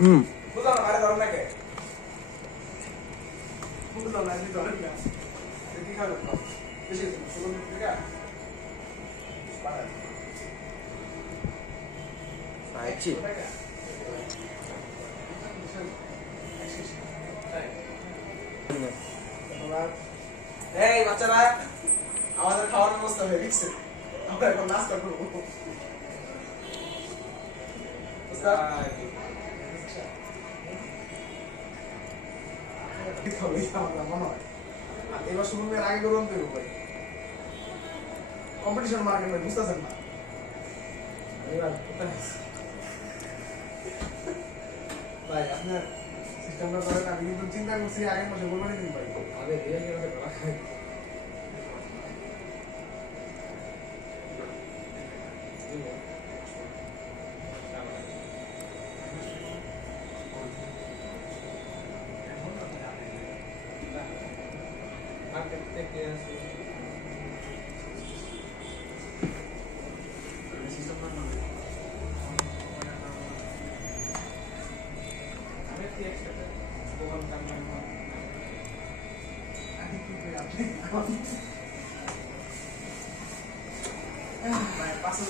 বুঝলাম না, বাইরে ধরেন না কে? বুঝলাম না, আপনি ধরেন না। কি খাবেন? বেশি কিছু না, শুধু মিনিট থেকে আইছি এই বাচ্চারা, আমাদের খাওয়ার ব্যবস্থা হয়ে গেছে, আমরা এখন নাস্তা করবো। এবার শুরু আগে করুন তো কম্পিটিশন মার্কেট ভাই, বুঝতেছেন না? ভাই আপনার সিস্টেমটা করেন, আমি কিন্তু চিন্তা করছি আগের মাসে বলবেন দিন ভাই। Passa